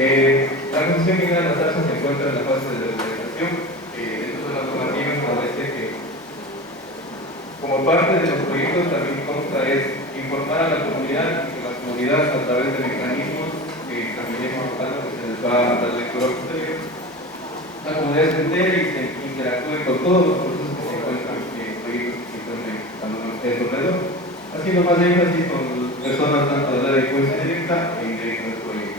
La concesión minera de las Zarzas se encuentra en la fase de legalización. Esto es la normativa establece que, como parte de los proyectos, también consta es informar a la comunidad y que la comunidad, a través de mecanismos que también hemos hablado, que se les va a dar lectura posterior, la comunidad se entere y se interactúe con todos los procesos que se encuentran en proyectos que se encuentran a nuestro alrededor, haciendo más énfasis con personas tanto de la influencia directa e indirecta del proyecto.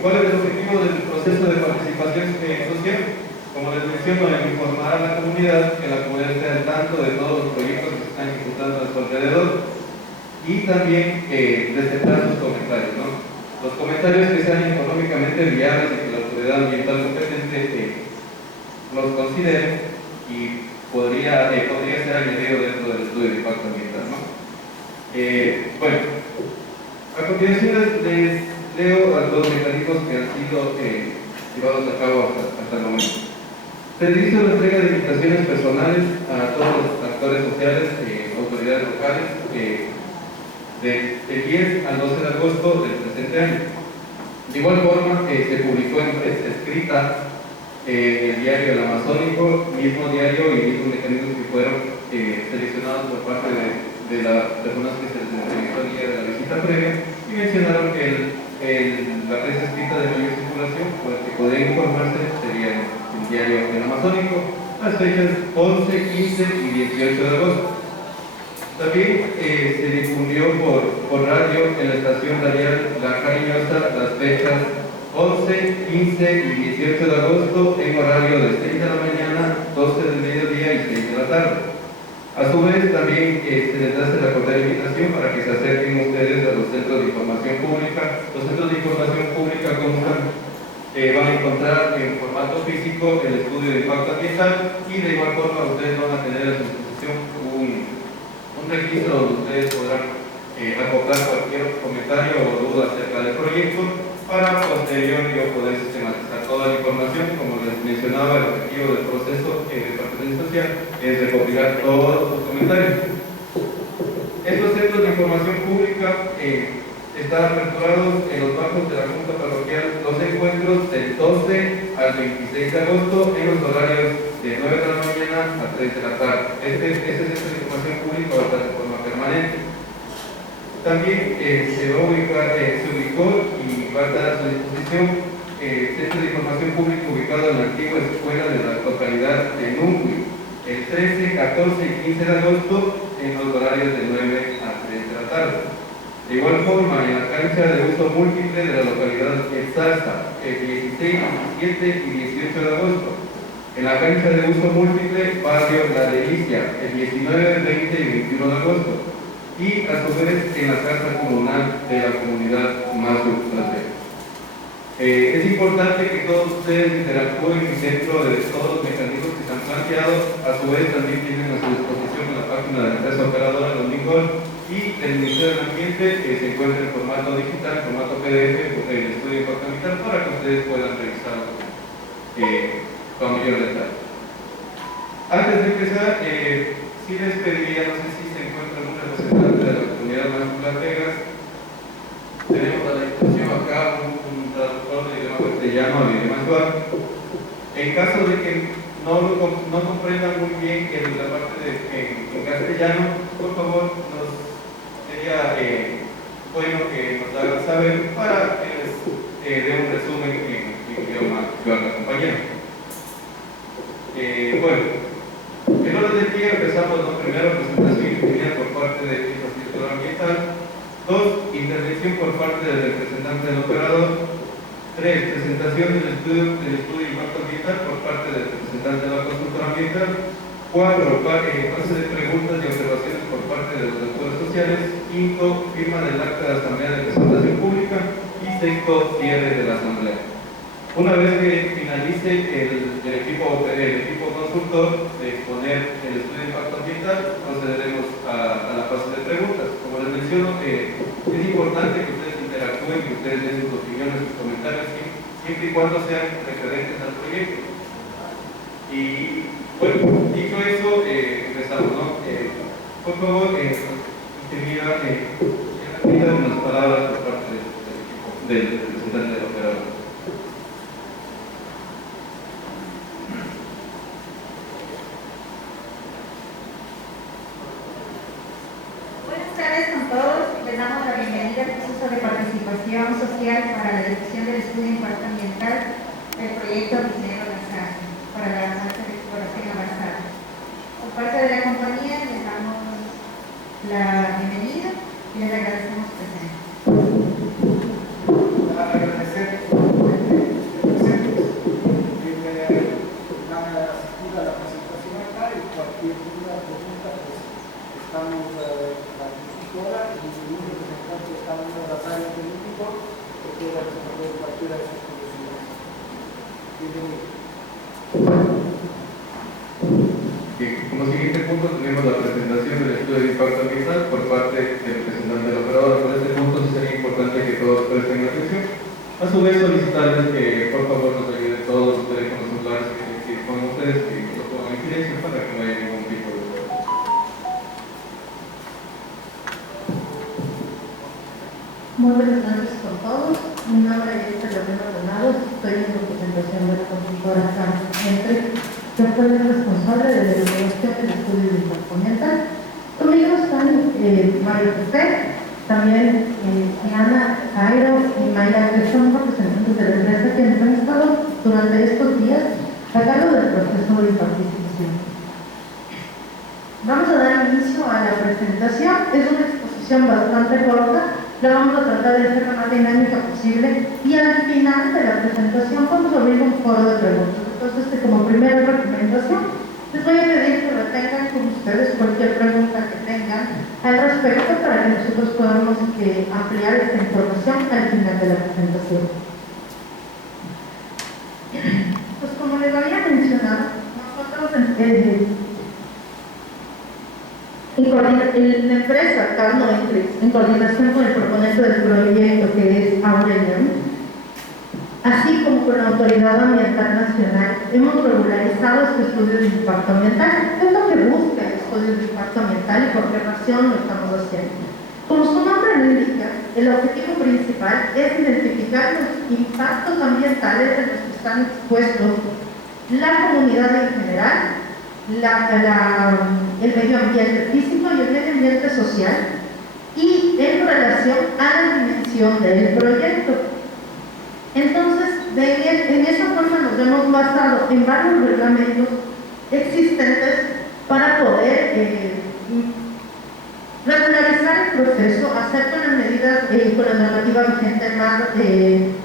¿Cuál es el objetivo del proceso de participación social? Como les menciono, informar a la comunidad, que la comunidad esté al tanto de todos los proyectos que se están ejecutando a su alrededor y también presentar sus comentarios, ¿no? Los comentarios que sean económicamente viables y que la autoridad ambiental competente los considere y podría ser añadido dentro del estudio de impacto ambiental, ¿no? Bueno, a continuación les leo los mecanismos que han sido llevados a cabo hasta el momento. Se realiza una entrega de invitaciones personales a todos los actores sociales, autoridades locales, del 10 al 12 de agosto del presente año. De igual forma, se publicó en prensa escrita el diario El Amazónico, mismo diario y mismos mecanismos que fueron seleccionados por parte de las personas que se les entrevistó el día de la visita previa y mencionaron que la prensa escrita de mayor circulación, por el que podría informarse, sería el diario El Amazónico, las fechas 11, 15 y 18 de agosto. También se difundió por radio en la estación radial La Cariñosa las fechas 11, 15 y 18 de agosto en horario de 6 de la mañana, 12 del mediodía y 6 de la tarde. A su vez, también se les hace la cordial invitación para que se acerquen ustedes a los centros de información pública. Los centros de información pública van a encontrar en formato físico el estudio de impacto ambiental y de igual forma ustedes van a tener a su disposición un registro donde ustedes podrán acoplar cualquier comentario o duda acerca del proyecto para posterior yo poder sistematizar toda la información. Como les mencionaba, el objetivo del proceso de participación social es recopilar todos los comentarios. Estos centros de información pública están aperturados en los bancos de la Junta Parroquial, los encuentros del 12 al 26 de agosto en los horarios de 9 de la mañana a 3 de la tarde. Este centro de información pública va a estar de forma permanente. También se ubicó y va a estar a su disposición centro de información pública ubicado en la antigua escuela de la localidad de Nungui, el 13, 14 y 15 de agosto en los horarios de 9 a 3 de la tarde. De igual forma, en la cancha de uso múltiple de la localidad de Salsa, el 16, 17 y 18 de agosto. En la cancha de uso múltiple, barrio La Delicia, el 19, 20 y 21 de agosto. Y a su vez en la casa comunal de la comunidad Mazu Platero. Es importante que todos ustedes interactúen dentro de todos los mecanismos que se han planteado. A su vez también tienen a su disposición la página de la empresa operadora de Domingol y el Ministerio del Ambiente se encuentra en formato digital, en formato PDF, el estudio de impacto ambiental, para que ustedes puedan revisarlo con mayor detalle. Antes de empezar, sí les pediría, no sé si se encuentra un representante de la comunidad Mazu Las Vegas. Tenemos a la disposición acá un traductor de idioma castellano al idioma actual. En caso de que no comprendan muy bien la parte en castellano, por favor, sería bueno que nos hagan saber para que les dé un resumen en idioma actual, compañero. Bueno, en orden del día empezamos primero presentación inicial por parte de infraestructura ambiental. 2. Intervención por parte del representante del operador. 3. Presentación del estudio de impacto ambiental por parte del representante de la consultora ambiental. 4. Fase de preguntas y observaciones por parte de los actores sociales. 5. Firma del acta de asamblea de presentación pública. Y 6. Cierre de la asamblea. Una vez que finalice el equipo consultor de exponer el estudio de impacto ambiental, procederemos a la fase de preguntas. Como les menciono, es importante que ustedes interactúen, que ustedes den sus opiniones, sus comentarios, siempre y cuando sean referentes al proyecto. Y bueno, dicho eso, empezamos, ¿no? Por favor, ingeniera, unas palabras por parte del equipo, del representante. Buenas tardes con todos. Les damos la bienvenida al proceso de participación social para la discusión del estudio de impacto ambiental del proyecto Minero Lazar para la marcha de exploración avanzada. Por parte de la compañía les damos la bienvenida y les agradecemos su presencia. Agradecer presentes que me han asistido a la presentación acá y cualquier duda o pregunta, pues estamos la consultora y un representante de cada una de las áreas del México que pueda responder cualquiera de sus curiosidades. Bienvenido. Como siguiente punto tenemos la presentación del estudio de impacto ambiental por parte del representante del operador. Por este punto sí sería importante que todos presten atención. A su vez solicitarles que por favor nos ayuden todos los teléfonos celulares que con ustedes que lo pongan en silencio para que no haya ningún tipo de problema. Muy buenas noches con todos. Mi nombre es Lorena Donado, estoy en representación de la consultora Carmen Entre, que fue la responsable de la elaboración del estudio de impacto ambiental. Conmigo están Mario José, también Diana, Jairo y Mayra, que son representantes de la empresa que han estado durante estos días a cargo del proceso de participación. Vamos a dar inicio a la presentación. Es una exposición bastante corta. La vamos a tratar de hacer lo más dinámica posible y al final de la presentación vamos a abrir un foro de preguntas. Entonces, como primera recomendación, les voy a pedir que retengan con ustedes cualquier pregunta que tengan al respecto para que nosotros podamos ampliar esta información al final de la presentación. Pues como les había mencionado, nosotros la empresa Carno Entrix, en coordinación con el proponente del proyecto que es Aurelian, así como con la Autoridad Ambiental Nacional, hemos regularizado este estudio de impacto ambiental. ¿Qué es lo que busca el estudio de impacto ambiental y por qué razón lo estamos haciendo? Como su nombre lo indica, el objetivo principal es identificar los impactos ambientales de los que están expuestos la comunidad en general, el medio ambiente físico y el medio ambiente social, y en relación a la dimensión del proyecto. Entonces, en esa forma nos hemos basado en varios reglamentos existentes para poder regularizar el proceso, hacer con las medidas, con la normativa vigente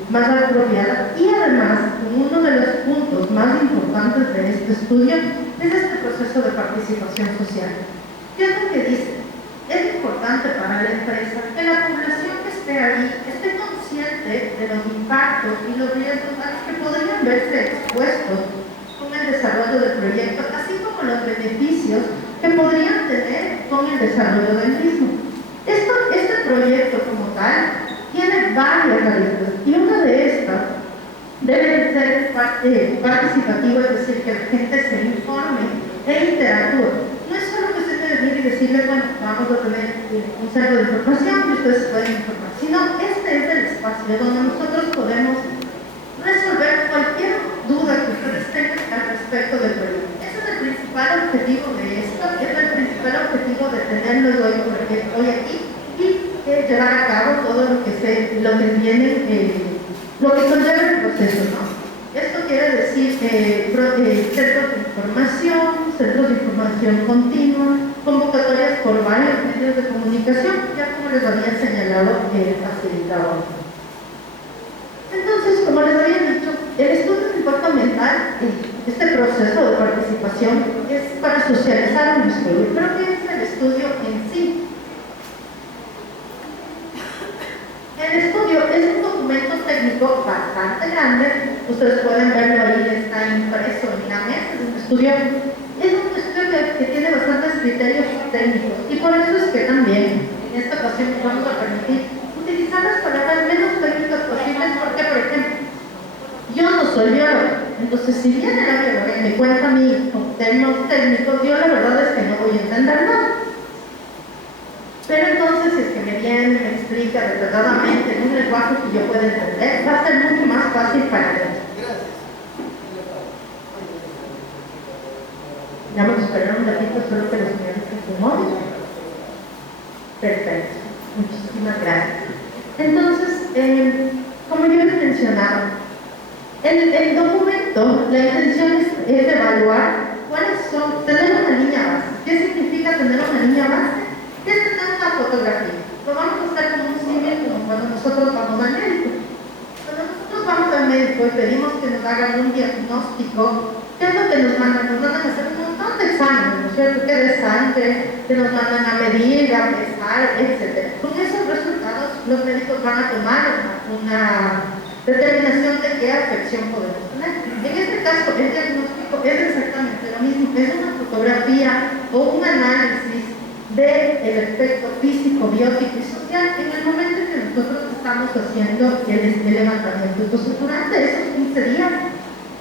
más apropiada, y además, uno de los puntos más importantes de este estudio es este proceso de participación social. ¿Qué es lo que dice? Es importante para la empresa que la población que esté ahí esté consciente de los impactos y los riesgos a los que podrían verse expuestos con el desarrollo del proyecto, así como los beneficios que podrían tener con el desarrollo del mismo. Este proyecto como tal tiene varias aristas y una de estas debe ser participativo, es decir, que la gente se informe e interactúe. No es solo cuestión de venir y decirle, bueno, vamos a tener un centro de información y ustedes se pueden informar, sino este es el espacio donde nosotros podemos resolver cualquier duda que ustedes tengan al respecto del proyecto. Ese es el principal objetivo de esto, es el principal objetivo de tenerlos hoy aquí y llevar a cabo todo lo que conlleva el proceso, ¿no? Esto quiere decir centros de información continua, convocatorias por varios medios de comunicación, ya como les había señalado el facilitador. Entonces, como les había dicho, el estudio de impacto ambiental, este proceso de participación, es para socializar un estudio. ¿Pero qué es el estudio en sí? El estudio es un documento técnico bastante grande, ustedes pueden verlo ahí, está impreso en la mesa, es un estudio que tiene bastantes criterios técnicos, y por eso es que también en esta ocasión nos vamos a permitir utilizar las palabras menos técnicas posibles, porque por ejemplo, yo no soy biólogo, entonces si viene la bióloga y me cuenta a mí con términos técnicos, yo la verdad es que no voy a entender nada. Pero entonces, si es que me viene y me explica detalladamente en un lenguaje que yo pueda entender, va a ser mucho más fácil para mí. Ya vamos a esperar un ratito, solo que los señores se acomoden. Perfecto, muchísimas gracias. Entonces, como yo les mencionaba, el documento, la intención es evaluar cuáles son, tener una línea base. ¿Qué significa tener una línea base? Es tener una fotografía. Lo vamos a hacer como un símil, como cuando nosotros vamos al médico. Cuando nosotros vamos al médico y pedimos que nos hagan un diagnóstico, ¿qué es lo que nos mandan? Nos mandan a hacer un montón de exámenes, ¿no es cierto? Que de sangre, que nos mandan a medir, a pesar, etc. Con esos resultados, los médicos van a tomar una determinación de qué afección podemos tener. En este caso, el diagnóstico es exactamente lo mismo, es una fotografía o un análisis del efecto físico, biótico y social en el momento en que nosotros estamos haciendo el levantamiento. Entonces, durante esos 15 días,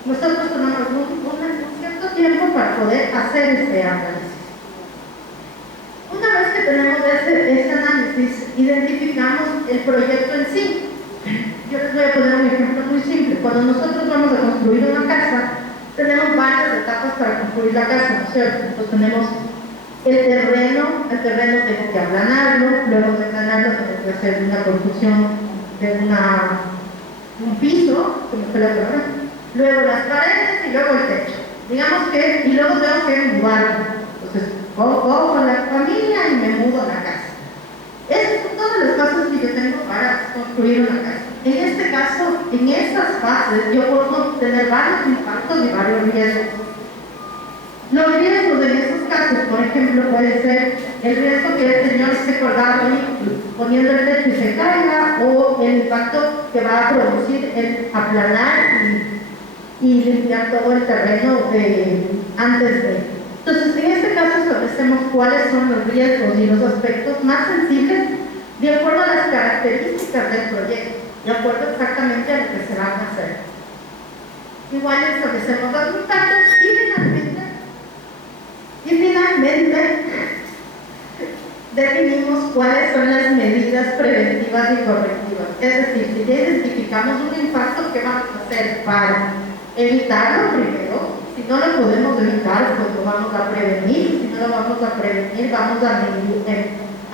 nosotros tomamos un cierto tiempo para poder hacer este análisis. Una vez que tenemos ese análisis, identificamos el proyecto en sí. Yo les voy a poner un ejemplo muy simple. Cuando nosotros vamos a construir una casa, tenemos varias etapas para construir la casa, ¿no es cierto? Entonces tenemos el terreno tengo que aplanarlo, luego de aplanarlo tengo que hacer una construcción de un piso, como fue la palabra, luego las paredes y luego el techo. Digamos que, y luego tengo que mudarlo. Entonces, cojo con la familia y me mudo a la casa. Esos son todos los pasos que yo tengo para construir una casa. En este caso, en esas fases, yo puedo tener varios impactos y varios riesgos. Los riesgos en esos casos, por ejemplo, puede ser el riesgo que el señor se colgado poniendo el techo y se caiga, o el impacto que va a producir el aplanar y limpiar todo el terreno antes de. Entonces, en este caso establecemos cuáles son los riesgos y los aspectos más sensibles de acuerdo a las características del proyecto, de acuerdo exactamente a lo que se van a hacer. Igual establecemos los impactos y finalmente definimos cuáles son las medidas preventivas y correctivas. Es decir, si ya identificamos un impacto, ¿qué vamos a hacer para evitarlo primero? Si no lo podemos evitar, pues lo vamos a prevenir. Si no lo vamos a prevenir, vamos a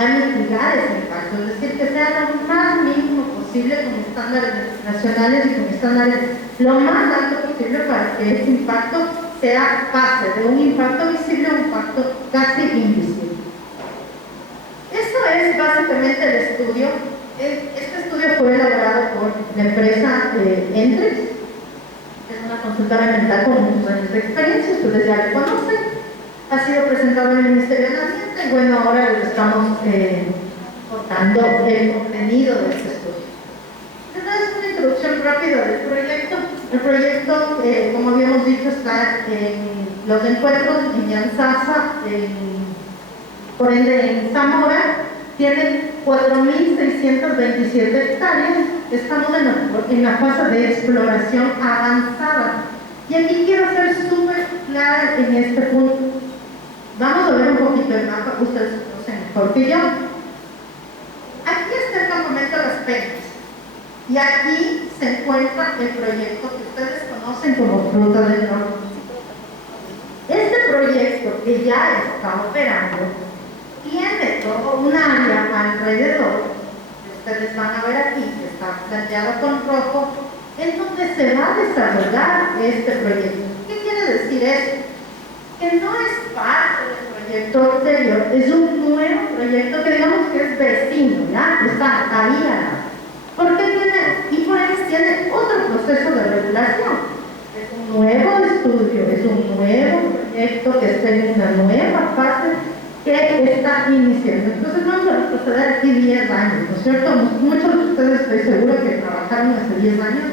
mitigar ese impacto. Es decir, que sea lo más mínimo posible con estándares nacionales y con estándares lo más alto posible para que ese impacto pase de un impacto visible a un impacto casi invisible. Eso es básicamente el estudio. Este estudio fue elaborado por la empresa Entrex. Es una consultora ambiental con muchos años de experiencia, ustedes ya lo conocen. Ha sido presentado en el Ministerio del Ambiente y bueno, ahora les estamos contando el contenido de este estudio. Entonces, una introducción rápida del proyecto. El proyecto, como habíamos dicho, está en los encuentros en Yanzasa, por ende en Zamora. Tiene 4.627 hectáreas. Estamos en la fase de exploración avanzada. Y aquí quiero ser súper clara en este punto. Vamos a ver un poquito el mapa, ustedes conocen mejor que yo. Aquí está el campamento Las Peñas. Y aquí se encuentra el proyecto que ustedes conocen como Fruta del Norte. Este proyecto, que ya está operando, tiene todo un área alrededor, que ustedes van a ver aquí, que está planteado con rojo, en donde se va a desarrollar este proyecto. ¿Qué quiere decir esto? Que no es parte del proyecto anterior, es un nuevo proyecto que digamos que es vecino, ¿ya? Está ahí al lado. Porque tiene otro proceso de regulación. Es un nuevo estudio, es un nuevo proyecto que está en una nueva fase que está iniciando. Entonces vamos a retroceder aquí 10 años, ¿no es cierto? Muchos de ustedes estoy seguro que trabajaron hace 10 años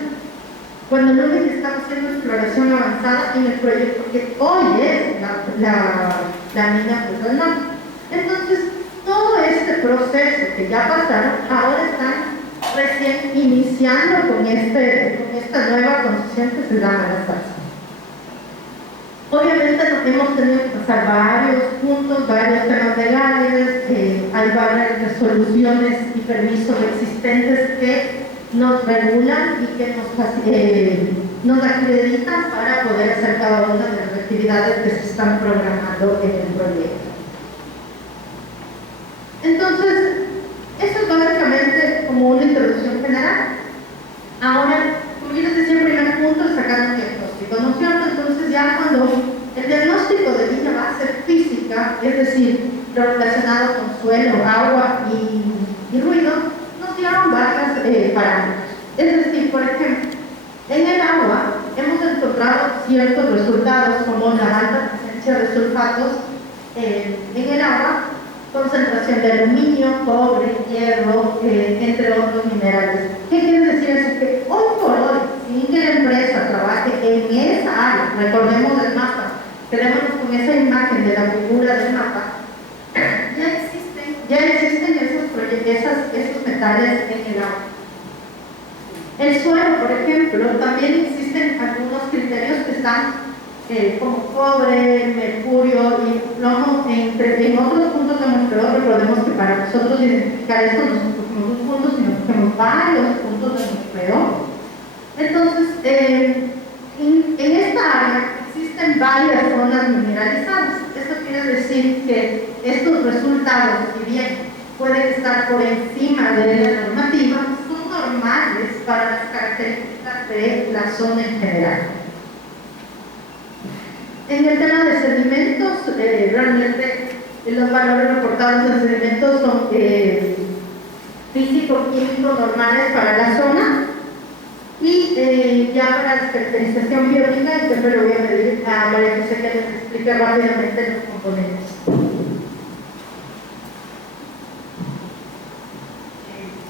cuando Lumi estaba haciendo exploración avanzada en el proyecto que hoy es la mina Fruta del Norte. Entonces, todo este proceso que ya pasaron, ahora están recién iniciando con esta nueva concesión que se llama la salsa. Obviamente hemos tenido que pasar varios puntos, varios temas legales, hay varias resoluciones y permisos existentes que nos regulan y que nos acreditan para poder hacer cada una de las actividades que se están programando en el proyecto. Entonces, física, es decir, lo relacionado con suelo, agua y ruido, nos dieron varios parámetros. Es decir, por ejemplo, en el agua hemos encontrado ciertos resultados como la alta presencia de sulfatos en el agua, concentración de aluminio, cobre, hierro, entre otros minerales. ¿Qué quiere decir eso? Que hoy por hoy, sin que la empresa trabaje en esa área, recordemos el mapa, quedémonos con esa imagen de la figura del mapa, ya existen esos metales en el agua. El suelo, por ejemplo, también existen algunos criterios que están como cobre, mercurio y plomo, en otros puntos de muestreo. Recordemos que para nosotros identificar esto no son un puntos, sino que tenemos varios puntos de muestreo. Entonces, en esta área existen varias zonas mineralizadas. Esto quiere decir que estos resultados, si bien pueden estar por encima de la normativa, son normales para las características de la zona en general. En el tema de sedimentos, realmente los valores reportados en sedimentos son físico-químicos normales para la zona, y ya para la caracterización biológica, siempre le voy a pedir a María José que les explique rápidamente los componentes.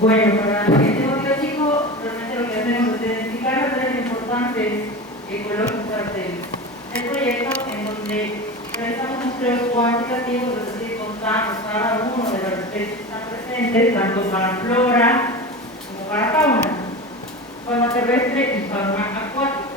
Bueno, para el tema biológico, realmente lo que hacemos es identificar los tres importantes ecológicos del proyecto, en donde realizamos muestreos cuantitativos, es decir, contamos cada uno de las especies que están presentes, tanto para flora como para fauna terrestre y fauna acuática.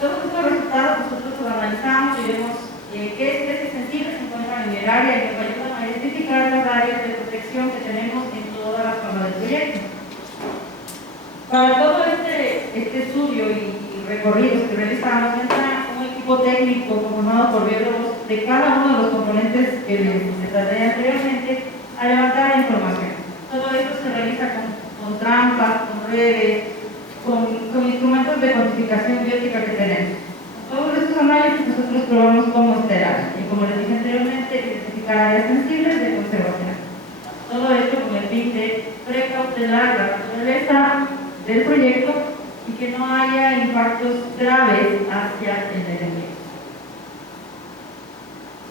Todos estos resultados nosotros los analizamos y vemos qué especies sensibles se encuentran en el área y nos ayudan a identificar las áreas de protección que tenemos en toda la zona del proyecto. Para todo este estudio y recorridos que realizamos, entra un equipo técnico formado por biólogos de cada uno de los componentes que les detallaré anteriormente a levantar la información. Todo esto se realiza con trampas, con redes, con instrumentos de cuantificación biótica que tenemos. Todos estos análisis nosotros probamos cómo esperar y, como les dije anteriormente, identificar áreas sensibles de conservación. Todo esto con el fin de precautelar la naturaleza del proyecto y que no haya impactos graves hacia el medio ambiente.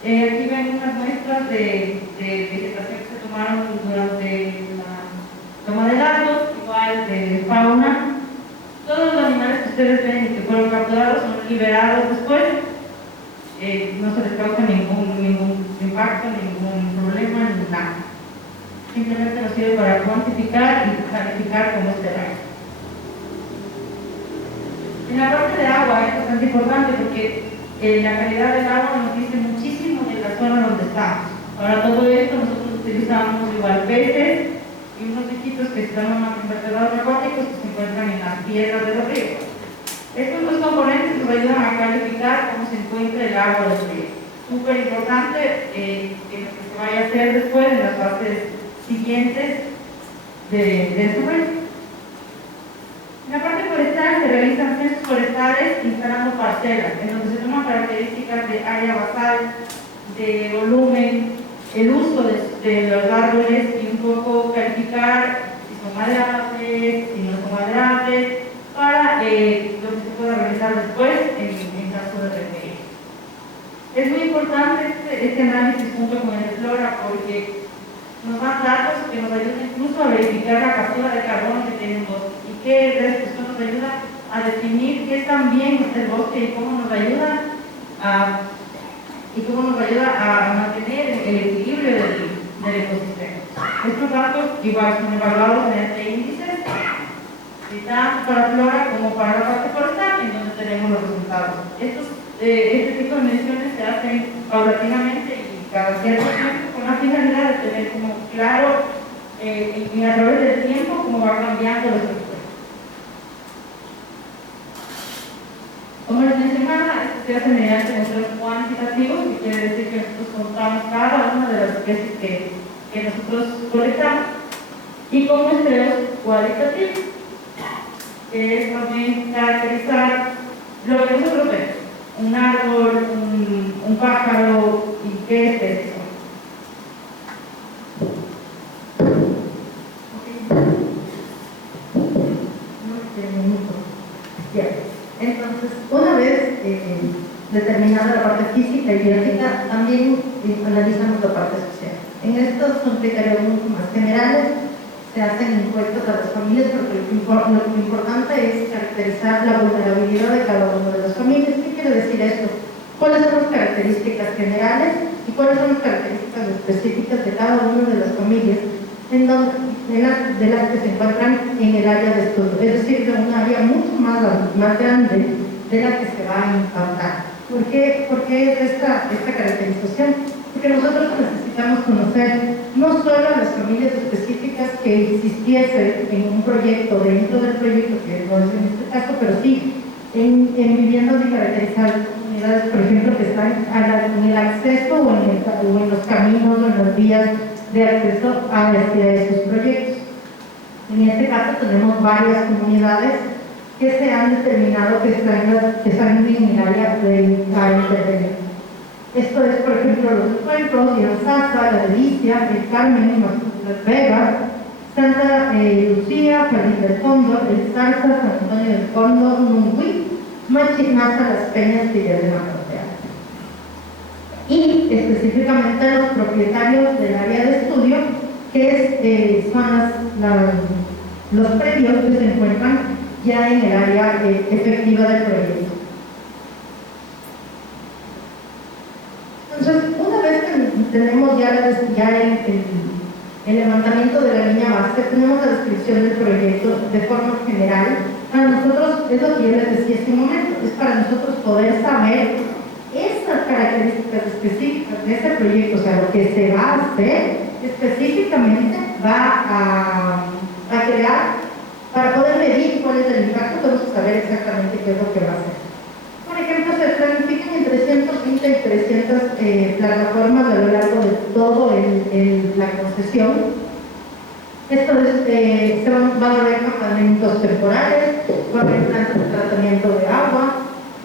Aquí ven unas muestras de vegetación que se tomaron durante la toma de datos, igual de fauna. Todos los animales que ustedes ven y que fueron capturados son liberados después. No se les causa ningún impacto, ningún problema, ni nada. Simplemente nos sirve para cuantificar y calificar cómo esperar. En la parte de agua es bastante importante porque la calidad del agua nos dice muchísimo de la zona donde estamos. Para todo esto nosotros utilizamos igual peces y unos bichitos que se llaman invertebrados acuáticos que se encuentran en las piedras de los ríos. Estos dos componentes nos ayudan a calificar cómo se encuentra el agua del río. Súper importante que lo que se vaya a hacer después en las fases siguientes de este proyecto. En la parte forestal se realizan censos forestales instalando parcelas, en donde se toman características de área basal, de volumen, el uso de los árboles y un poco calificar si son maderables, si no son maderables, para lo que se pueda realizar después en caso de requerir. Es muy importante este análisis junto con el de flora porque nos dan datos que nos ayudan incluso a verificar la captura de carbono que tiene un bosque y que esto nos ayuda a definir qué tan bien está el bosque y cómo nos ayuda a mantener el equilibrio del ecosistema. Estos datos igual son evaluados mediante índices, tanto para flora como para la parte forestal, en donde tenemos los resultados. Este tipo de mediciones se hacen paulatinamente y cada cierto tiempo con la finalidad de tener como claro y a través del tiempo cómo va cambiando los resultados. Como les mencionaba, esto se hace mediante muestreos cuantitativos, que quiere decir que nosotros contamos cada una de las especies que nosotros colectamos, y con muestreos cualitativos. que es más bien caracterizar lo que nosotros vemos, un árbol, un pájaro y qué especies son. Bien. Entonces, una vez determinada la parte física y biológica, también analizamos la parte social. En estos son criterios mucho más generales, se hacen encuestas a las familias porque lo importante es caracterizar la vulnerabilidad de cada una de las familias. ¿Qué quiere decir esto? ¿Cuáles son las características generales y cuáles son las características específicas de cada una de las familias de las que se encuentran en el área de estudio? Es decir, de un área mucho más grande de la que se va a impactar. ¿Por qué esta caracterización? Porque nosotros necesitamos conocer no solo a las familias específicas que existiesen en un proyecto, dentro del proyecto, que no es en este caso, pero sí en viviendas y caracterizar comunidades, por ejemplo, que están en el acceso o en los caminos o en las vías de acceso hacia esos proyectos. En este caso tenemos varias comunidades que se han determinado que están en el área de intervenir. Esto es, por ejemplo, Los Encuentros, Iranzaza, La Delicia, El Carmen, Las Vegas, Santa Lucía, Jardín del Cóndor, El Zarza, San Antonio del Cóndor, Nungüí, Machinaza, Las Peñas y Villa de Macotea. Y específicamente los propietarios del área de estudio, que son los predios que se encuentran ya en el área efectiva del proyecto. Entonces, una vez que tenemos ya el levantamiento de la línea base, tenemos la descripción del proyecto de forma general. Para nosotros, es lo que yo les decía hace un momento, es para nosotros poder saber esas características específicas de ese proyecto, o sea, lo que se va a hacer específicamente va a crear, para poder medir cuál es el impacto, tenemos que saber exactamente qué es lo que va a hacer. Por ejemplo, se planifican entre 120 y 300 plataformas a lo largo de todo la concesión. Esto es, van a haber campamentos temporales, va a haber plantas de tratamiento de agua,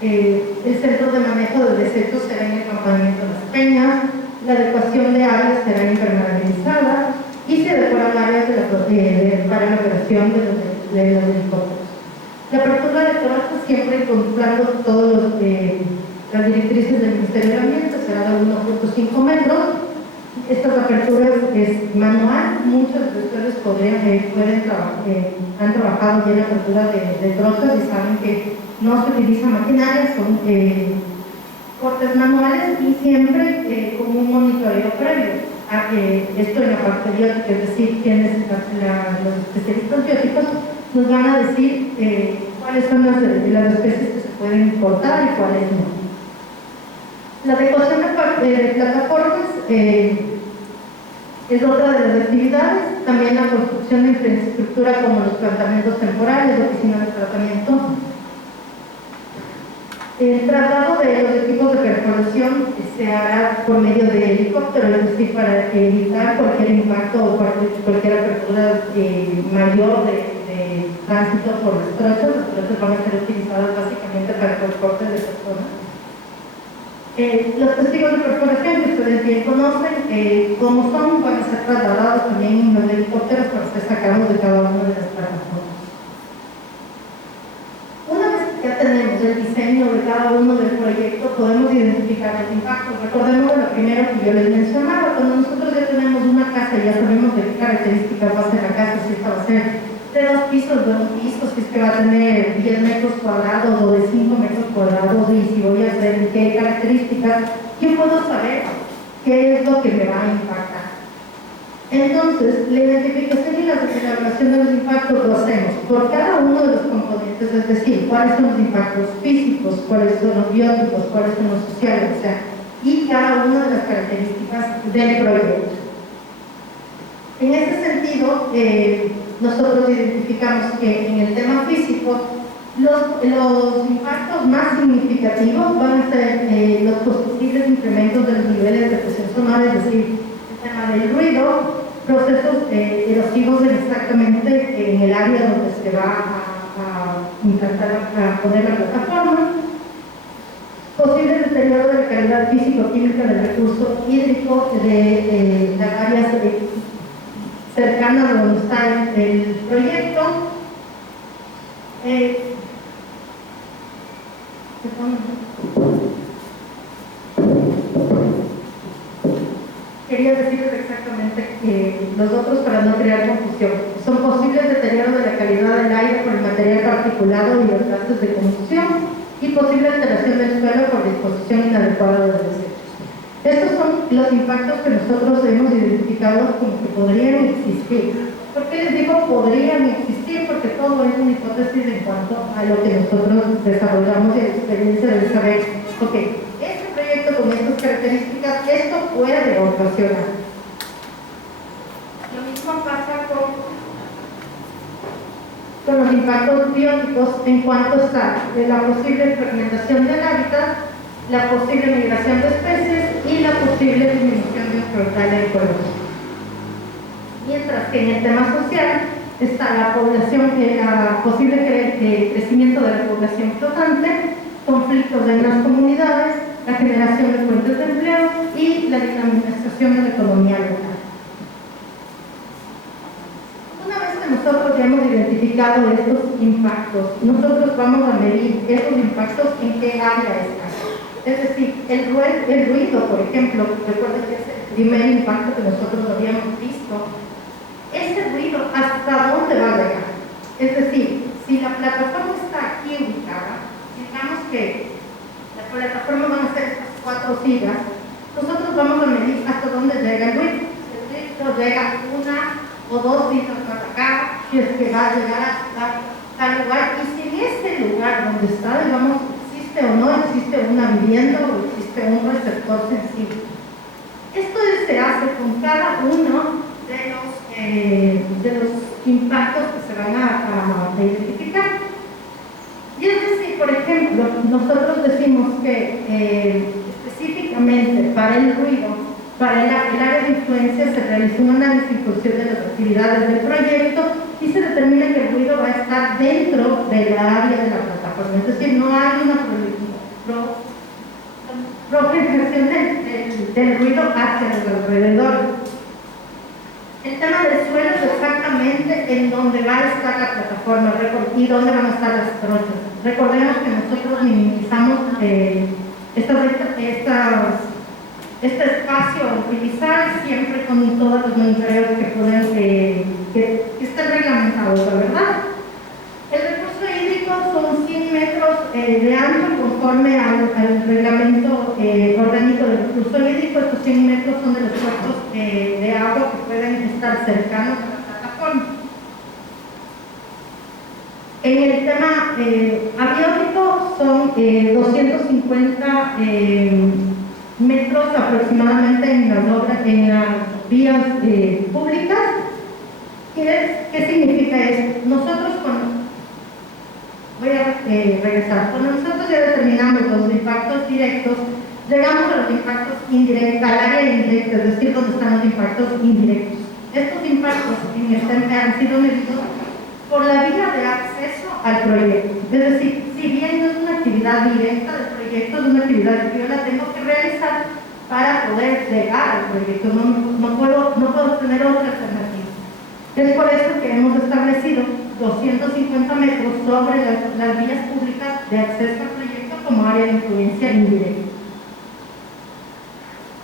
el centro de manejo de desechos será en el campamento de Las Peñas, la adecuación de áreas será impermeabilizada y se adecuarán áreas para la operación de los helicópteros. La apertura de trozos siempre contemplando todas las directrices del Ministerio del Ambiente, será de 1.5 metros. Estas aperturas es manual, muchos de ustedes han trabajado ya en la apertura de trozos y saben que no se utiliza maquinaria, son cortes manuales y siempre con un monitoreo previo. Esto en la parte biótica, es decir, quienes los especialistas bióticos nos van a decir cuáles son las especies que se pueden importar y cuáles no. La adecuación de plataformas es otra de las actividades, también la construcción de infraestructura como los tratamientos temporales, oficinas de tratamiento. El traslado de los equipos de perforación se hará por medio de helicóptero, es decir, para evitar cualquier impacto o cualquier apertura mayor de tránsito por los trozos. Los trozos van a ser utilizados básicamente para transporte de personas. Los testigos de perforación que ustedes bien conocen, como son, van a ser trasladados también en los helicópteros para ser sacados de cada una de las plataformas. Una vez que ya tenemos el diseño de cada uno del proyecto, podemos identificar los impactos. Recordemos lo primero que yo les mencionaba, cuando nosotros ya tenemos una casa y ya sabemos de qué características va a ser la casa, si esta va a ser de 2 pisos, de 1 piso, si es que va a tener 10 metros cuadrados o de 5 metros cuadrados, y si voy a hacer qué características, yo puedo saber qué es lo que me va a impactar. Entonces, la identificación y la evaluación de los impactos lo hacemos por cada uno de los componentes, es decir, cuáles son los impactos físicos, cuáles son los bióticos, cuáles son los sociales, o sea, y cada una de las características del proyecto. En este sentido, nosotros identificamos que en el tema físico los impactos más significativos van a ser los posibles incrementos de los niveles de presión sonora, es decir, el tema del ruido, procesos erosivos exactamente en el área donde se va impactar a poner la plataforma. Posible deterioro de la calidad físico-química del recurso hídrico de las áreas cercanas a donde está el proyecto. Quería decirles exactamente los otros para no crear confusión. Son posibles deterioros de la calidad del aire por el material particulado y los gases de combustión, y posible alteración del suelo por disposición inadecuada de los desechos. Estos son los impactos que nosotros hemos identificado como que podrían existir. ¿Por qué les digo podrían existir? Porque todo es una hipótesis en cuanto a lo que nosotros desarrollamos y la experiencia de saber, ok, este proyecto con estas características, esto puede ocasionar. Lo mismo pasa con los impactos bióticos en cuanto está la posible fragmentación del hábitat, la posible migración de especies y la posible disminución de un caudal ecológico. Mientras que en el tema social está la población, la posible crecimiento de la población flotante, conflictos en las comunidades, la generación de fuentes de empleo y la dinamización de la economía local. Una vez que nosotros ya hemos identificado estos impactos, nosotros vamos a medir estos impactos en qué área están. Es decir, el ruido, por ejemplo, recuerden que es el primer impacto que nosotros habíamos visto. Ese ruido, ¿hasta dónde va a llegar? Es decir, si la plataforma está aquí ubicada, digamos que la plataforma van a ser estas 4 sillas, nosotros vamos a medir hasta dónde llega el ruido. Si el ruido llega 1 o 2 sillas para acá, si es que va a llegar hasta tal lugar, y si en ese lugar donde está, digamos, existe o no existe una vivienda o existe un receptor sensible. Esto se hace con cada uno de los impactos que se van a identificar. Y es decir, por ejemplo, nosotros decimos que específicamente para el ruido, para el área de influencia se realizó un análisis en función de las actividades del proyecto y se determina que el ruido va a estar dentro de la área de la plataforma. Es decir, no hay una propagación del ruido hacia los alrededores. El tema del suelo es exactamente en donde va a estar la plataforma y dónde van a estar las trochas. Recordemos que nosotros minimizamos este espacio a utilizar siempre con todos los monitoreos que estén reglamentados, ¿la verdad? El recurso hídrico son 100 metros de ancho conforme al reglamento orgánico del recurso hídrico. Estos 100 metros son de los cuerpos de agua que pueden estar cercanos a la plataforma. En el tema abiótico son 250 metros aproximadamente en las vías públicas. ¿Qué significa esto? Nosotros voy a regresar. Cuando nosotros ya determinamos los impactos directos, llegamos a los impactos indirectos, al área indirecta, es decir, donde están los impactos indirectos. Estos impactos en el tema han sido medidos por la vía de acceso al proyecto. Es decir, si bien no es una actividad directa del proyecto, es una actividad que yo la tengo que realizar para poder llegar al proyecto, no puedo tener otra alternativa. Es por eso que hemos establecido 250 metros sobre las vías públicas de acceso al proyecto como área de influencia indirecta.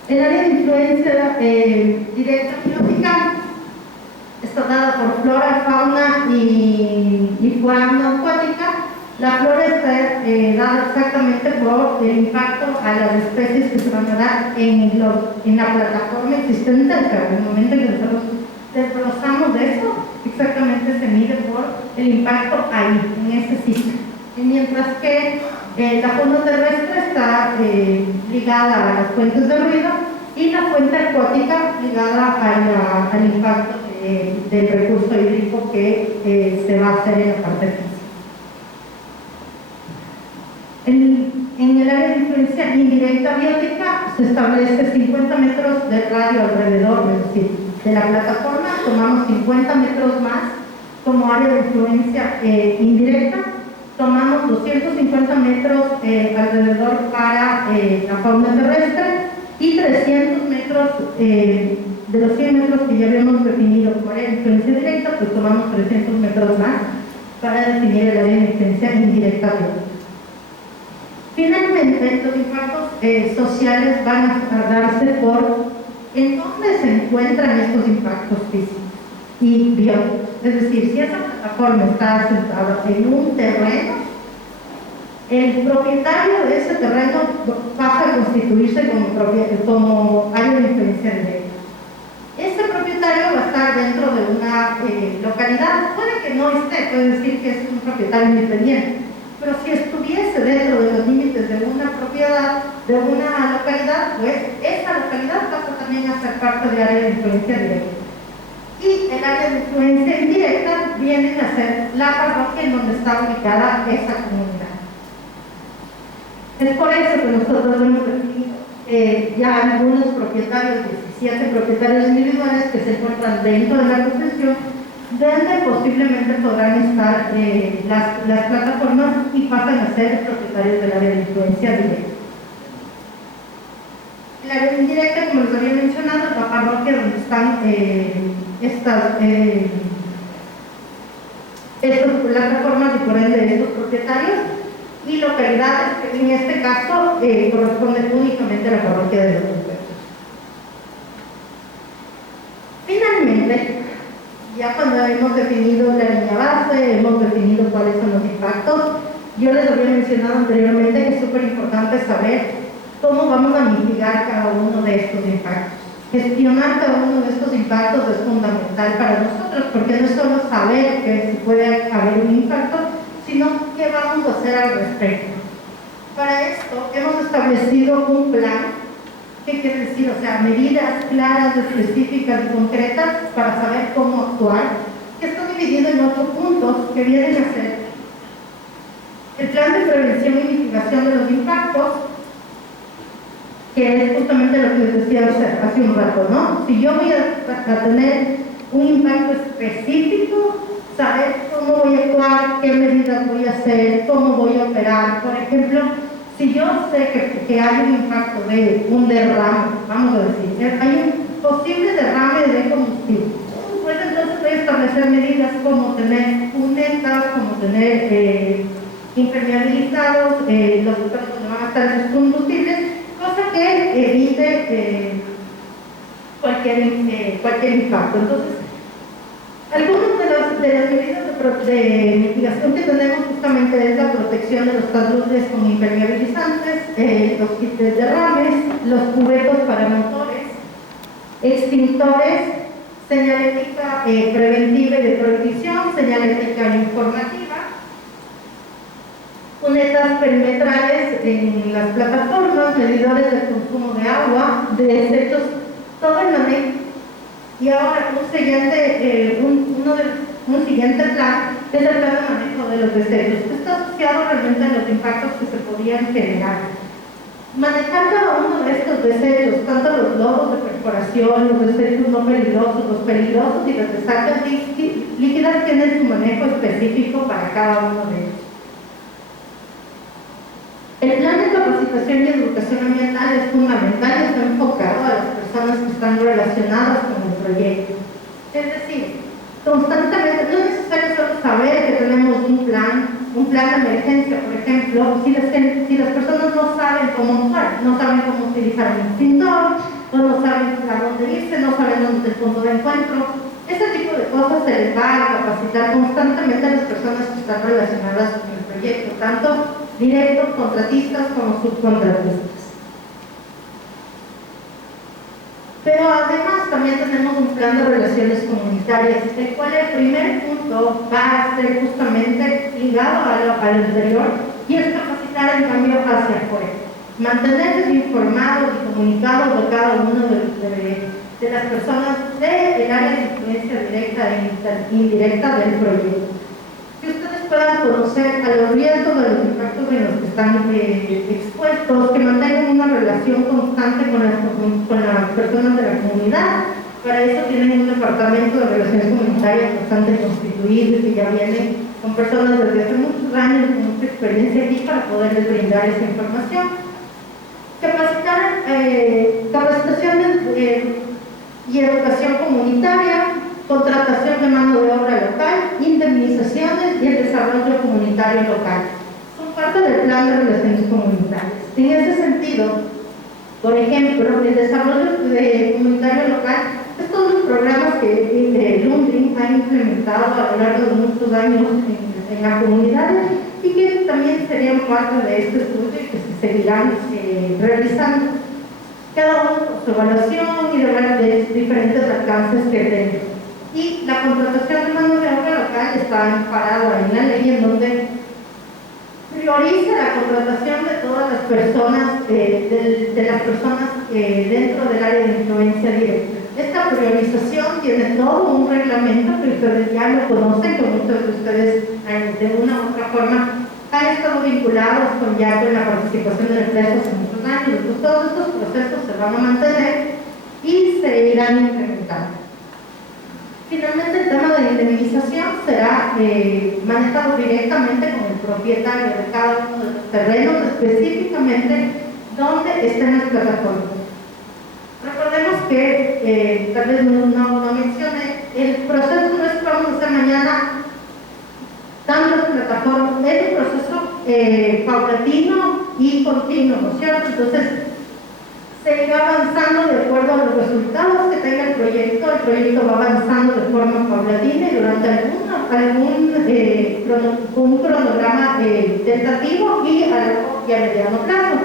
El área de influencia directa biológica está dada por flora, fauna y fauna acuática. La flora está dada exactamente por el impacto a las especies que se van a dar en la plataforma existente. En el momento en que nosotros desglosamos de eso, exactamente se mide por el impacto ahí, en ese sitio. Y mientras que la fauna terrestre está ligada a las fuentes de ruido y la fuente acuática ligada al impacto del recurso hídrico que se va a hacer en la parte física. En el área de influencia indirecta biótica se establece 50 metros de radio alrededor, es decir, de la plataforma tomamos 50 metros más como área de influencia indirecta metros alrededor para la fauna terrestre y 300 metros de los 100 metros que ya habíamos definido como área de influencia directa, pues tomamos 300 metros más para definir el área de influencia indirecta. Finalmente, los impactos sociales van a darse por en dónde se encuentran estos impactos físicos y biológicos. Es decir, si esa plataforma está asentada en un terreno, el propietario de ese terreno pasa a constituirse como área de influencia directa. Ese propietario va a estar dentro de una localidad, puede que no esté, puede decir que es un propietario independiente, pero si estuviese dentro de los límites de una propiedad, de una localidad, pues esa localidad pasa también a ser parte del área de influencia directa. Y el área de influencia indirecta viene a ser la parroquia en donde está ubicada esa comunidad. Es por eso que nosotros hemos definido ya algunos propietarios, 17 propietarios individuales que se encuentran dentro de la concesión, donde posiblemente podrán estar las plataformas y pasan a ser propietarios del área de influencia directa. El área indirecta, como les había mencionado, es la parroquia donde están estas plataformas y por ende estos propietarios, y localidades que en este caso corresponden únicamente a la parroquia de los Humbertos. Finalmente, ya cuando hemos definido la línea base, hemos definido cuáles son los impactos, yo les había mencionado anteriormente que es súper importante saber cómo vamos a mitigar cada uno de estos impactos. Gestionar cada uno de estos impactos es fundamental para nosotros, porque no es solo saber que si puede haber un impacto, sino qué vamos a hacer al respecto. Para esto hemos establecido un plan. ¿Qué quiere decir? O sea, medidas claras, específicas y concretas para saber cómo actuar, que está dividido en 8 puntos que vienen a ser el plan de prevención y mitigación de los impactos, que es justamente lo que les decía hace un rato, ¿no? Si yo voy a tener un impacto específico, saber cómo voy a actuar, qué medidas voy a hacer, cómo voy a operar. Por ejemplo, si yo sé que hay un impacto de un derrame, vamos a decir, hay un posible derrame de combustible, pues entonces voy a establecer medidas como tener cunetas, como tener impermeabilizados los lugares donde van a estar esos combustibles, cosa que evite cualquier impacto. Entonces, algunas de las medidas de mitigación que tenemos justamente es la protección de los taludes con impermeabilizantes, los kits de derrames, los cubetos para motores, extintores, señalética preventiva y de prohibición, señalética informativa, cunetas perimetrales en las plataformas, medidores de consumo de agua, de desechos, todo el manejo. Y ahora un siguiente plan es el plan de manejo de los desechos, que está asociado realmente a los impactos que se podrían generar. Manejar cada uno de estos desechos, tanto los logos de perforación, los desechos no peligrosos, los peligrosos y las descargas líquidas tienen su manejo específico para cada uno de ellos. El plan de capacitación y educación ambiental es fundamental y está enfocado a las personas que están relacionadas con el proyecto. Es decir, constantemente, no es necesario solo saber que tenemos un plan de emergencia, por ejemplo, si las personas no saben cómo actuar, no saben cómo utilizar un extintor, o no saben a dónde irse, no saben dónde es el punto de encuentro, ese tipo de cosas se les va a capacitar constantemente a las personas que están relacionadas con el proyecto, tanto directos, contratistas como subcontratistas. Pero además también tenemos un plan de relaciones comunitarias, el cual el primer punto va a ser justamente ligado a lo anterior, y es capacitar en cambio hacia afuera, mantenerles informados y comunicados de cada uno de las personas del área de influencia directa e indirecta del proyecto. Que ustedes puedan conocer a los riesgos de los impactos en los que están expuestos, que mantengan una relación constante con las personas de la comunidad. Para eso tienen un departamento de relaciones comunitarias bastante constituido y que ya viene con personas desde hace muchos años, con mucha experiencia aquí para poderles brindar esa información. Capacitaciones y educación comunitaria, contratación de mano de obra local, indemnizaciones y el desarrollo comunitario local. Son parte del plan de relaciones comunitarias. En ese sentido, por ejemplo, el desarrollo comunitario local es todos los programas que Lundin ha implementado a lo largo de muchos años en las comunidades y que también serían parte de este estudio y que se seguirán realizando, cada uno con su evaluación y de diferentes alcances que tenga. Y la contratación de mano de obra local está amparada en la ley, en donde prioriza la contratación de todas las personas, de las personas dentro del área de influencia directa. Esta priorización tiene todo un reglamento que ustedes ya lo conocen, que muchos de ustedes de una u otra forma han estado vinculados con la participación de empresas hace muchos años. Entonces, todos estos procesos se van a mantener y se irán implementando. Finalmente, el tema de la indemnización será manejado directamente con el propietario de cada uno de los terrenos, específicamente donde estén las plataformas. Recordemos que, tal vez no mencioné, el proceso no es que vamos a hacer mañana dando las plataformas, es un proceso paulatino y continuo, ¿no es cierto? Entonces, se irá avanzando de acuerdo a los resultados que tenga el proyecto va avanzando de forma paulatina y durante un cronograma tentativo y a largo y a mediano plazo.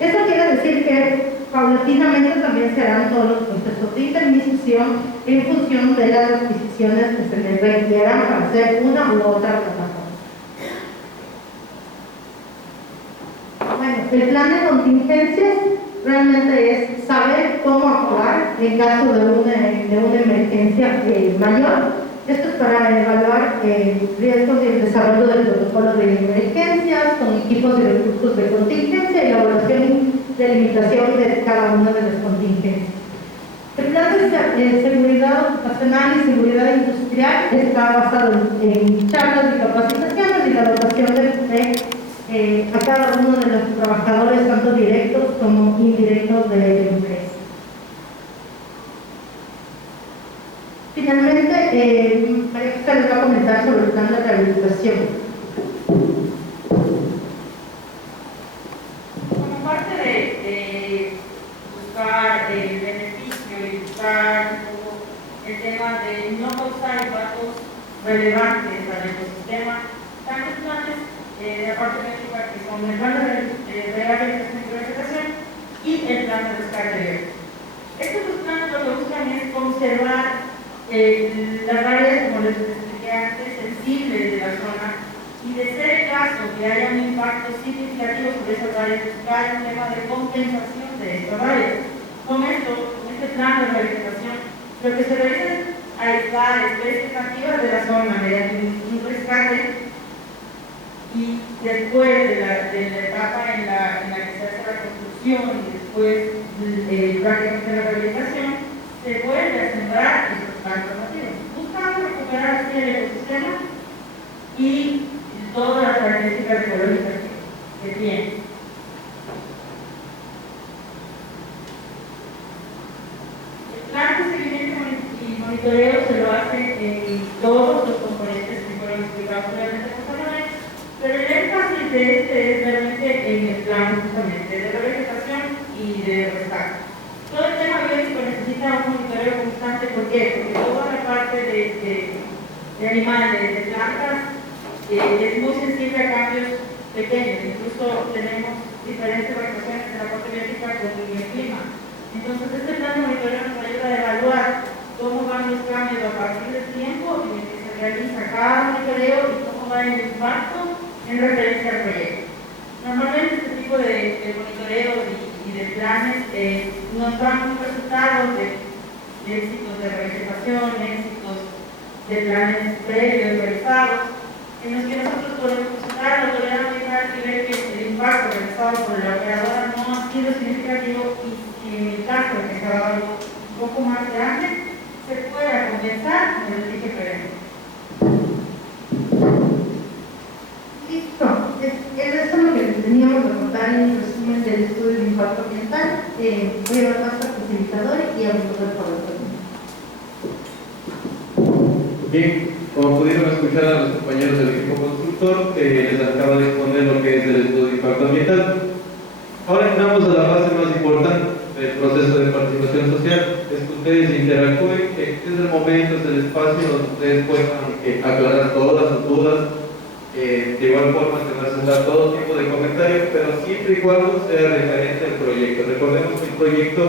Esto quiere decir que paulatinamente también se harán todos los procesos de indemnización en función de las adquisiciones que se les requieran para hacer una u otra plataforma. Bueno, el plan de contingencias realmente es saber cómo actuar en caso de una emergencia mayor. Esto es para evaluar riesgos y el desarrollo del protocolo de emergencias con equipos y recursos de contingencia y elaboración y delimitación de cada una de las contingencias. El plan de seguridad ocupacional y seguridad industrial está basado en charlas y capacitaciones y la dotación a cada uno de los trabajadores, tanto directos como indirectos de la empresa. Finalmente, María José les va a comentar sobre el plan de rehabilitación. Como parte de buscar el beneficio y buscar el tema de no causar impactos relevantes al ecosistema, también planes de la parte médica que son el plan de rehabilitación y vegetación y el plan de rescate verde. Estos dos planes lo que buscan es conservar las áreas, como les expliqué antes, sensibles de la zona y de ser el caso que haya un impacto significativo sobre esas áreas, buscar un tema de compensación de estas áreas. Con esto, con este plan de rehabilitación, lo que se realiza es aislar especies nativas de la zona mediante un rescate y después de la etapa en la que se hace la construcción y después prácticamente la rehabilitación, se vuelve a sembrar esos plantas nativas, buscando recuperar así el ecosistema y todas las características ecológicas que tiene. El plan de seguimiento y monitoreo se lo hace en todos los componentes que fueron explicados previamente por Manuel, pero el énfasis de este es realmente en el plan justamente de rehabilitación y de rescate. Todo el tema biológico necesita un monitoreo constante. ¿Por qué? Porque toda la parte de animales, de plantas, es muy sensible a cambios pequeños. Incluso tenemos diferentes variaciones en la parte biológica con el clima. Entonces, este plan de monitoreo nos ayuda a evaluar cómo van los cambios a partir del tiempo en el que se realiza cada monitoreo y cómo va el impacto en referencia al proyecto. Normalmente este tipo de monitoreos y de planes nos dan resultados de éxitos de revegetación, éxitos de planes previos realizados, en los que nosotros podemos consultar a la autoridad ambiental y ver que el impacto realizado por la operadora no ha sido significativo y si en el caso de que sea algo un poco más grande, se pueda compensar con el dije previo. Listo. Eso es lo que teníamos que contar en un resumen del estudio de impacto ambiental. Voy a dar paso al facilitador y a nosotros por el resumen. Bien, como pudieron escuchar a los compañeros del equipo constructor, les acabo de exponer lo que es el estudio de impacto ambiental. Ahora entramos a la fase más importante del proceso de participación social, es que ustedes interactúen, es el momento, es el espacio donde ustedes puedan aclarar todas sus dudas, de igual forma se va a aceptar todo tipo de comentarios, pero siempre y cuando sea referente al proyecto. Recordemos que el proyecto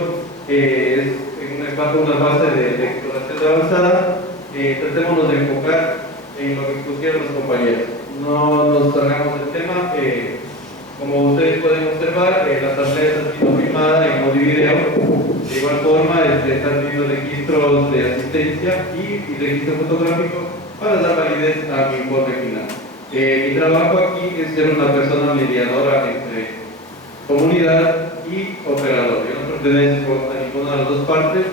es bajo una fase de exploración avanzada. Tratémonos de enfocar en lo que expusieron los compañeros, no nos salgamos del tema. Como ustedes pueden observar, la asamblea está siendo filmada en audio y video. De igual forma, están viendo registros de asistencia y registro fotográfico para dar validez a mi informe final. Mi trabajo aquí es ser una persona mediadora entre comunidad y operador. Yo no pertenezco a ninguna de las dos partes.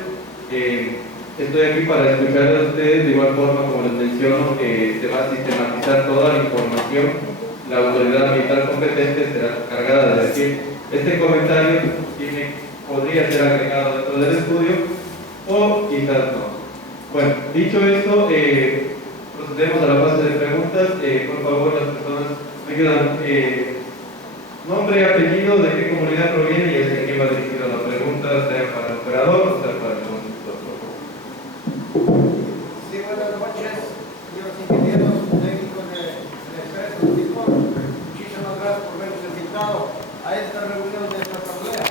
Estoy aquí para escuchar a ustedes. De igual forma, como les menciono, se va a sistematizar toda la información. La autoridad ambiental competente será encargada de decir: este comentario podría ser agregado dentro del estudio o quizás no. Bueno, dicho esto, procedemos a la fase de preguntas. Por favor, las personas me ayudan. Nombre, apellido, de qué comunidad proviene y hacia quién va dirigida la pregunta, sea para el operador o sea para el consultor. Sí, buenas noches, señores ingenieros, técnicos de empresas, muchísimas gracias por habernos invitado a esta reunión de esta asamblea.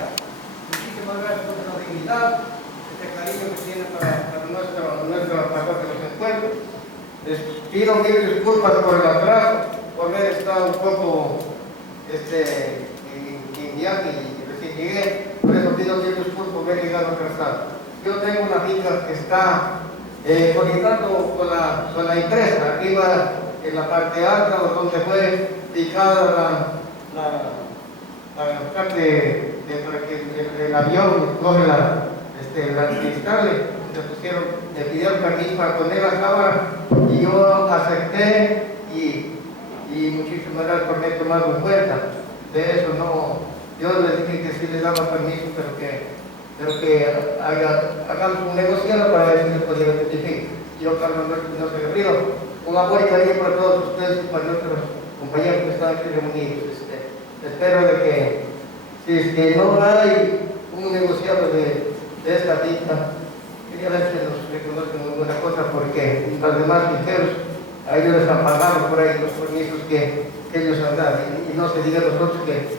Muchísimas gracias por la dignidad, este cariño que tienen para nuestra parroquia de los encuentros. Les pido mil disculpas por el atraso, por haber estado un poco en viaje y recién llegué, por eso pido mil disculpas por haber llegado atrasado. Yo tengo una finca que está conectando con la empresa, arriba en la parte alta, donde fue picada la parte para que el avión coge las cristales. Me pidieron permiso para poner la cámara y yo acepté y muchísimas gracias por haber tomado en cuenta. De eso no, yo les dije que sí les daba permiso, pero que hagamos un negociado para ver si se podía identificar. Yo, Carlos Alberto Guerrero, un amor y cariño para todos ustedes y para nuestros compañeros que están aquí reunidos. Espero de que, si es que no hay un negociado de esta finca, quería ver si nos reconocen alguna cosa, porque los demás finqueros, a ellos les han pagado por ahí los permisos que ellos han dado, y no se diga a nosotros que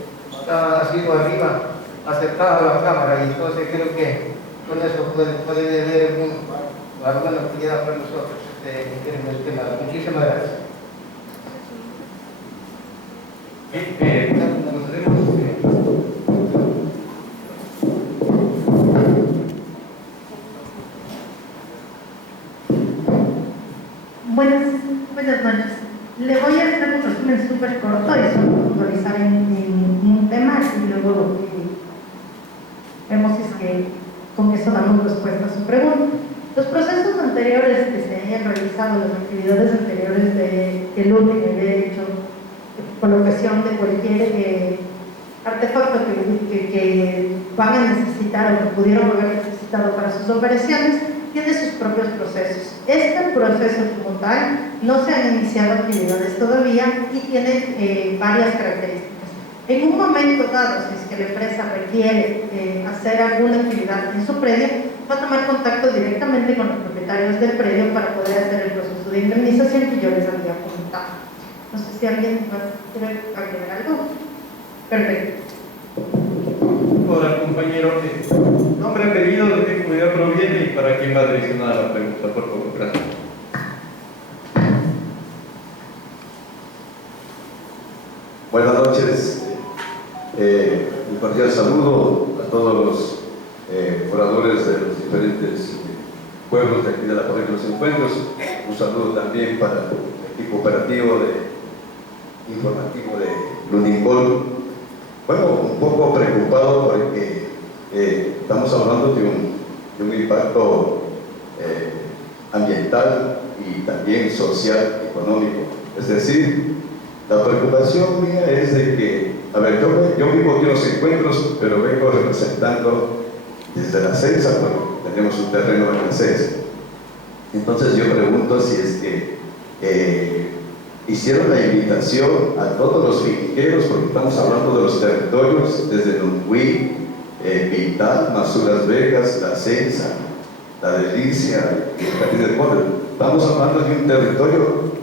ha sido arriba aceptada la cámara, y entonces creo que con eso puede haber alguna utilidad para nosotros. Muchísimas gracias. Buenas noches. Le voy a hacer un resumen súper corto y solo puntualizar en un tema y luego vemos si es que con eso damos respuesta a su pregunta. Los procesos anteriores que se hayan realizado, las actividades anteriores del último que había hecho, colocación de cualquier artefacto que van a necesitar o que pudieron haber necesitado para sus operaciones, tiene sus propios procesos. Este proceso como tal no se han iniciado actividades todavía y tiene varias características. En un momento dado, si es que la empresa requiere hacer alguna actividad en su predio, va a tomar contacto directamente con los propietarios del predio para poder hacer el proceso de indemnización que yo les había comentado. No sé si alguien quiere agregar algo. Perfecto. Hola, compañero. Nombre, apellido, de qué comunidad proviene y para quién va direccionada la pregunta, por favor. Gracias. Buenas noches. Un cordial saludo a todos los oradores de los diferentes pueblos de aquí de la parroquia de los encuentros. Un saludo también para el equipo operativo informativo de Lunimbol. Bueno, un poco preocupado porque estamos hablando de un impacto ambiental y también social, económico. Es decir, La preocupación mía es de que, a ver, yo vivo aquí en los encuentros, pero vengo representando desde la CESA, porque tenemos un terreno en la CESA. Entonces yo pregunto si es que hicieron la invitación a todos los finqueros, porque estamos hablando de los territorios desde Nungüí, Vital, Masuras Vegas, La Ceiza, La Delicia y el Jardín del Conde. Estamos hablando de un territorio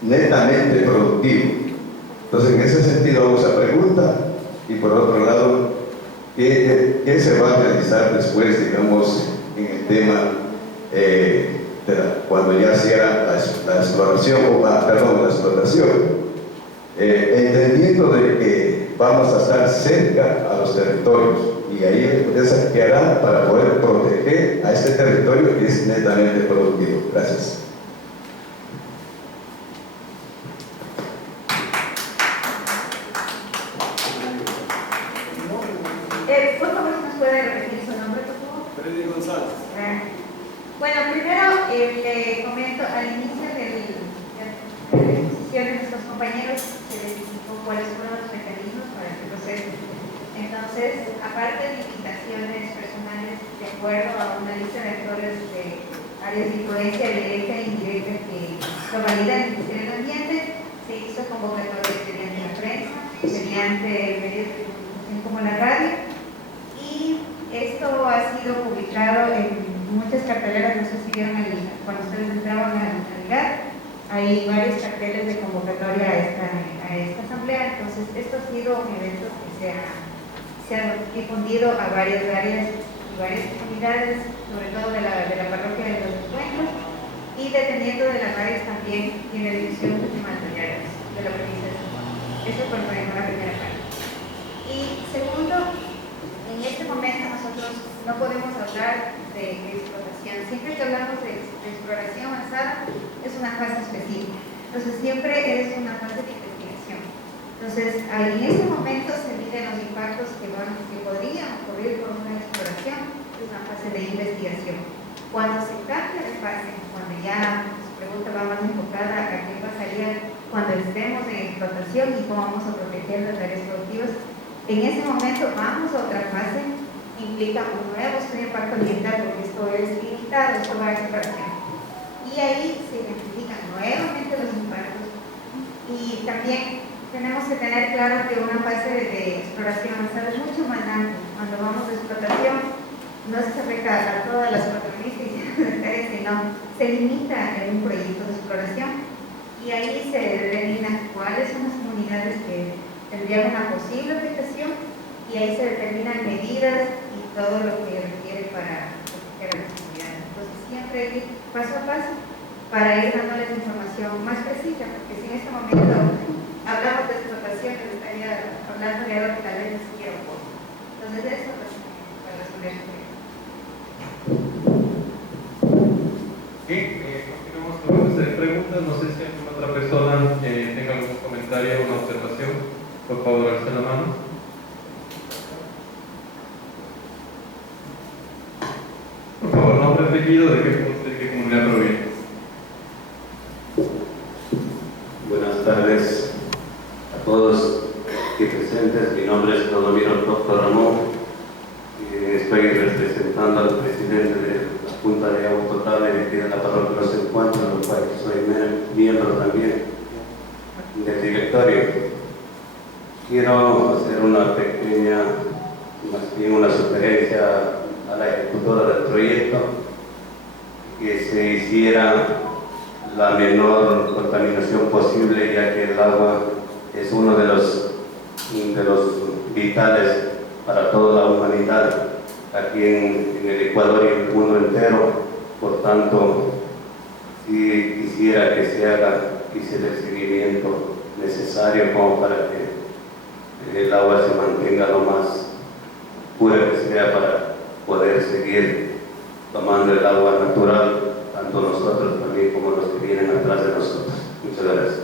netamente productivo. Entonces, en ese sentido hago esa pregunta. Y por otro lado, ¿qué se va a realizar después, digamos, en el tema cuando ya sea la exploración, la explotación? Entendiendo de que vamos a estar cerca a los territorios, y ahí ¿qué hará para poder proteger a este territorio que es netamente productivo? Gracias. Por favor, ¿nos puede repetir su nombre, por favor? Freddy González. Bueno, primero le comento al inicio de la exposición de nuestros compañeros se les explicó cuáles fueron los mecanismos para este proceso. Entonces, aparte de invitaciones personales de acuerdo a una lista de actores de áreas de influencia directa e indirecta que lo valida el Ministerio del Ambiente, se hizo convocatorias mediante la prensa, mediante medios de comunicación como la radio, y esto ha sido publicado en muchas carteleras. No sé si vieron cuando ustedes entraban al lugar, hay varios carteles de convocatoria a esta asamblea. Entonces, esto ha sido un evento que se ha difundido a varias áreas y varias comunidades, sobre todo de la parroquia de los encuentros, y dependiendo de las áreas también tiene división materiales de la provincia de San Juan. Eso por la primera parte. Y segundo, en este momento nosotros no podemos hablar de explotación. Siempre que hablamos de exploración avanzada es una fase específica. Entonces siempre es una fase de investigación. Entonces en ese momento se miden los impactos que podrían ocurrir por una exploración. Es una fase de investigación. Cuando se cambia de fase, cuando ya su pregunta va más enfocada a qué pasaría cuando estemos en explotación y cómo vamos a proteger las áreas productivas, en ese momento vamos a otra fase, implica un nuevo estudio de impacto ambiental, porque esto es limitado, esto va a exploración. Y ahí se identifican nuevamente los impactos. Y también tenemos que tener claro que una fase de exploración avanzada es mucho más amplia. Cuando vamos de explotación, no se afecta a todas las 4.600 hectáreas, sino se limita en un proyecto de exploración. Y ahí se determina cuáles son las comunidades que tendrían una posible afectación, y ahí se determinan medidas y todo lo que requiere para proteger a las comunidades. Entonces siempre hay que ir paso a paso para ir dándoles información más precisa, porque si en este momento hablamos de explotación, les estaría hablando de algo que tal vez ni siquiera ocurre. Entonces eso es para responder su pregunta. Bien, continuamos con nuestras preguntas. No sé si alguna otra persona tenga algún comentario o una observación. Por favor, alza la mano. Por favor, nombre, apellido, de qué comunidad proviene. Buenas tardes a todos aquí presentes. Mi nombre es Clodomiro Doctor Ramón. Estoy representando al presidente de la Junta de Agua Potable de aquí de la parroquia Los Encuentros, lo cual soy miembro también del directorio. Quiero hacer una pequeña, más bien una sugerencia a la ejecutora del proyecto, que se hiciera la menor contaminación posible, ya que el agua es uno de los vitales para toda la humanidad aquí en el Ecuador y en el mundo entero. Por tanto, sí quisiera que se haga el seguimiento necesario como para que el agua se mantenga lo más pura que sea, para poder seguir tomando el agua natural, tanto nosotros también como los que vienen atrás de nosotros. Muchas gracias.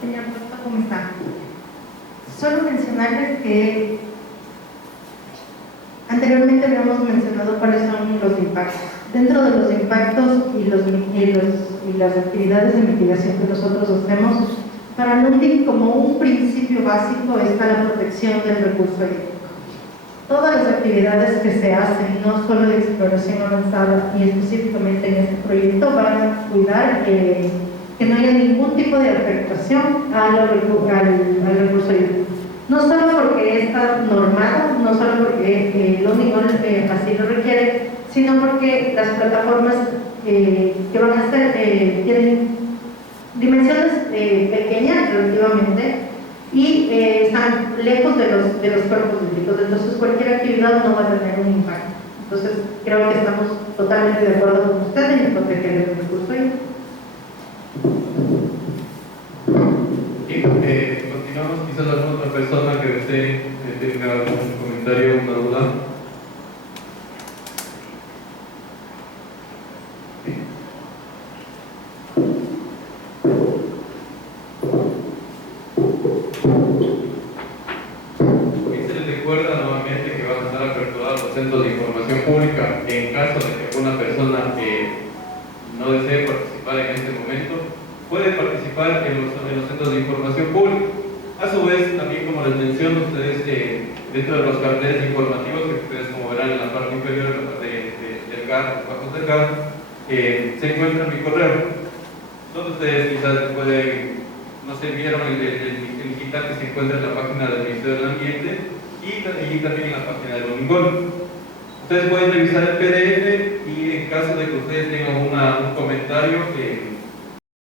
Señor doctor, ¿cómo está? Solo mencionarles que Inicialmente habíamos mencionado cuáles son los impactos. Dentro de los impactos y las actividades de mitigación que nosotros hacemos, para Lundin como un principio básico está la protección del recurso hídrico. Todas las actividades que se hacen, no solo de exploración avanzada y específicamente en este proyecto, van a cuidar que no haya ningún tipo de afectación al recurso hídrico. No solo porque está normado, no solo porque Lundin así lo requiere, sino porque las plataformas que van a hacer tienen dimensiones pequeñas relativamente y están lejos de los cuerpos hídricos, entonces cualquier actividad no va a tener un impacto. Entonces creo que estamos totalmente de acuerdo con usted en proteger el recurso hídrico. Continuamos, quizás alguna otra persona que desee tenga algún comentario o una duda. Se les recuerda nuevamente que van a estar aperturados los centros de información pública en caso de que alguna persona no desee participar en este momento. Puede participar en los centros de información pública. A su vez, también como les menciono, ustedes dentro de los carteles informativos que ustedes como verán en la parte inferior, en la parte del GAR, los bajos del GAR, se encuentra mi correo, donde ustedes quizás pueden, no sé, vieron el digital que se encuentra en la página del Ministerio del Ambiente y también en la página del Lundin. Ustedes pueden revisar el PDF y en caso de que ustedes tengan un comentario,